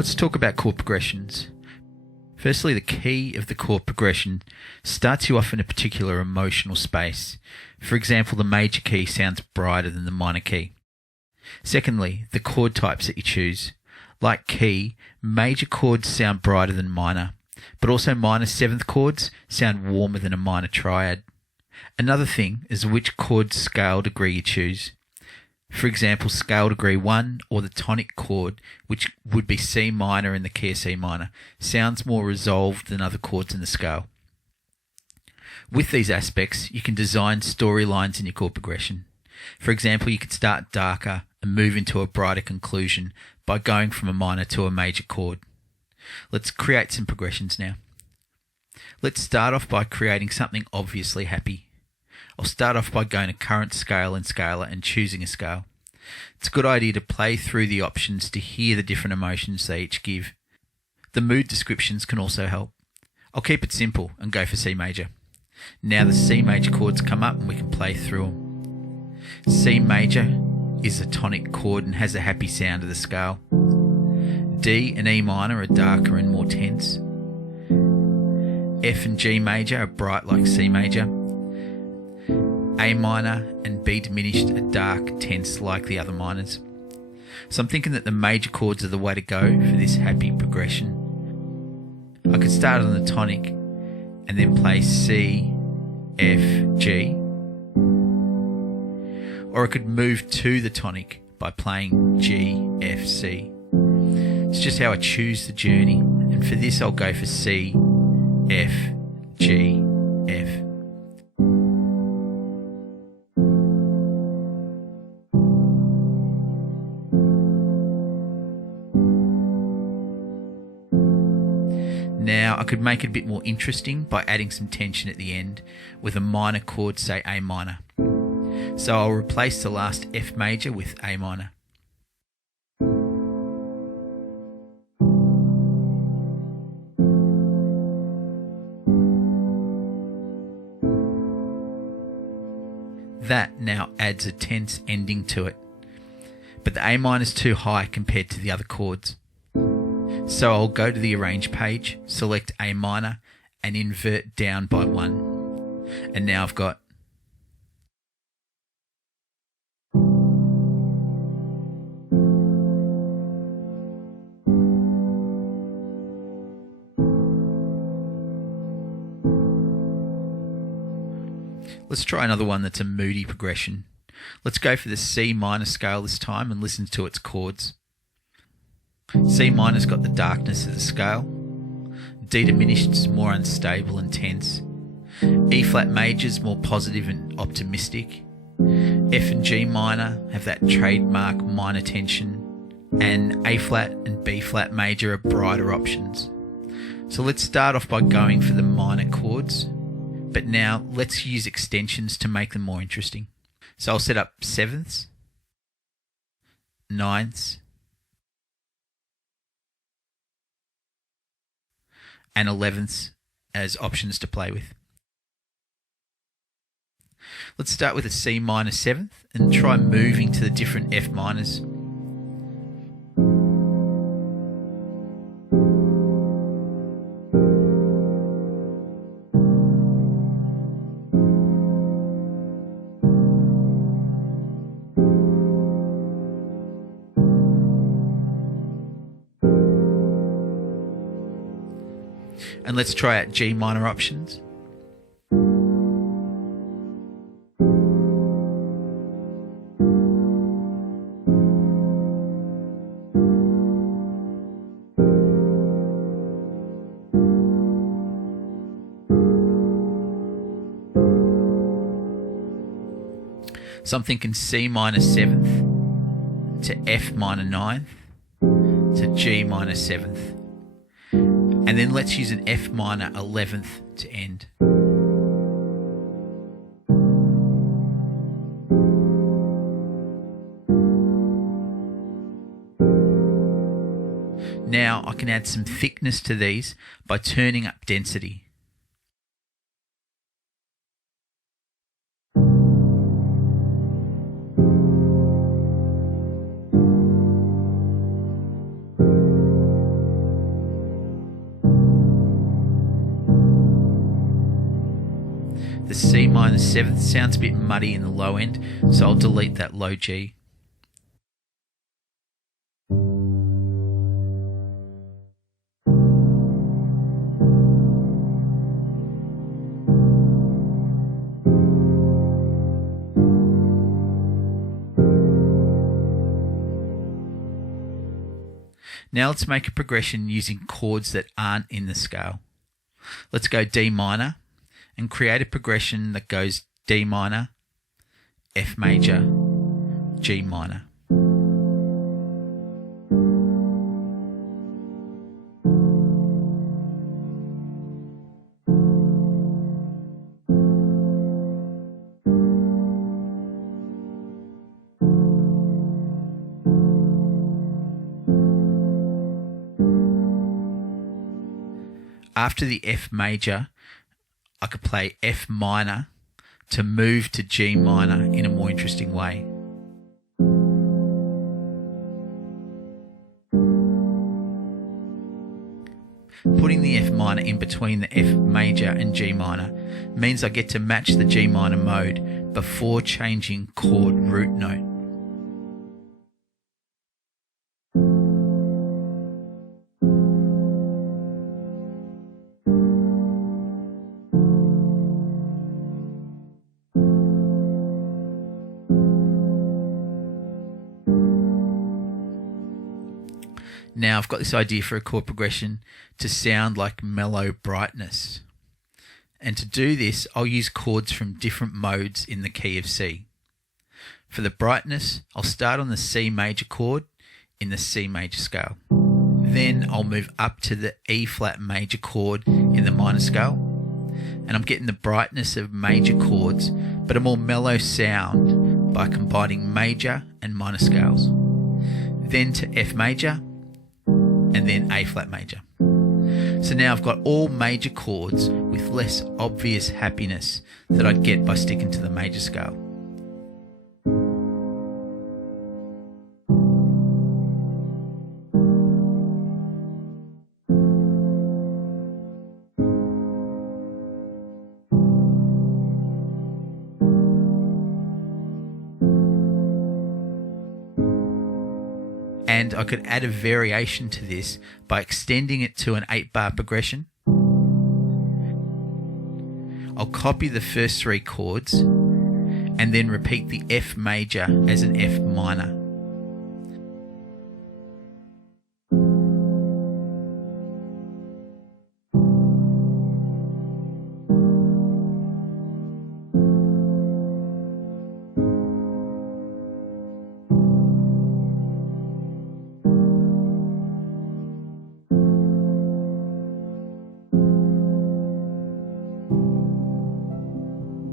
Let's talk about chord progressions. Firstly, the key of the chord progression starts you off in a particular emotional space. For example, the major key sounds brighter than the minor key. Secondly, the chord types that you choose. Like key, major chords sound brighter than minor, but also minor seventh chords sound warmer than a minor triad. Another thing is which chord scale degree you choose. For example, scale degree 1 or the tonic chord, which would be C minor in the key of C minor, sounds more resolved than other chords in the scale. With these aspects, you can design storylines in your chord progression. For example, you could start darker and move into a brighter conclusion by going from a minor to a major chord. Let's create some progressions now. Let's start off by creating something obviously happy. I'll start off by going to current scale and scalar and choosing a scale. It's a good idea to play through the options to hear the different emotions they each give. The mood descriptions can also help. I'll keep it simple and go for C major. Now the C major chords come up and we can play through them. C major is a tonic chord and has a happy sound of the scale. D and E minor are darker and more tense. F and G major are bright like C major. A minor and B diminished are dark, tense like the other minors. So I'm thinking that the major chords are the way to go for this happy progression. I could start on the tonic and then play C, F, G. Or I could move to the tonic by playing G, F, C. It's just how I choose the journey, and for this I'll go for C, F, G, F. Now I could make it a bit more interesting by adding some tension at the end with a minor chord, say A minor. So I'll replace the last F major with A minor. That now adds a tense ending to it, but the A minor is too high compared to the other chords. So I'll go to the arrange page, select A minor and invert down by 1. And now I've got Let's try another one that's a moody progression. Let's go for the C minor scale this time and listen to its chords. C minor's got the darkness of the scale. D diminished is more unstable and tense. E flat major is more positive and optimistic. F and G minor have that trademark minor tension. And A flat and B flat major are brighter options. So let's start off by going for the minor chords. But now let's use extensions to make them more interesting. So I'll set up sevenths, ninths, and 11ths as options to play with. Let's start with a C minor 7th and try moving to the different F minors. And let's try out G minor options. So I'm thinking C minor 7th to F minor 9th to G minor 7th. And then let's use an F minor 11th to end. Now I can add some thickness to these by turning up density. The C minor 7th sounds a bit muddy in the low end, so I'll delete that low G. Now let's make a progression using chords that aren't in the scale. Let's go D minor and create a progression that goes D minor, F major, G minor. After the F major, I could play F minor to move to G minor in a more interesting way. Putting the F minor in between the F major and G minor means I get to match the G minor mode before changing chord root note. Now I've got this idea for a chord progression to sound like mellow brightness. And to do this, I'll use chords from different modes in the key of C. For the brightness, I'll start on the C major chord in the C major scale. Then I'll move up to the E flat major chord in the minor scale. And I'm getting the brightness of major chords, but a more mellow sound by combining major and minor scales. Then to F major, and then A flat major. So now I've got all major chords with less obvious happiness that I'd get by sticking to the major scale. And I could add a variation to this by extending it to an 8-bar progression. I'll copy the first 3 chords and then repeat the F major as an F minor.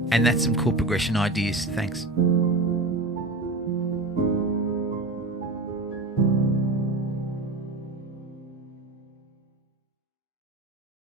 And that's some chord progression ideas. Thanks.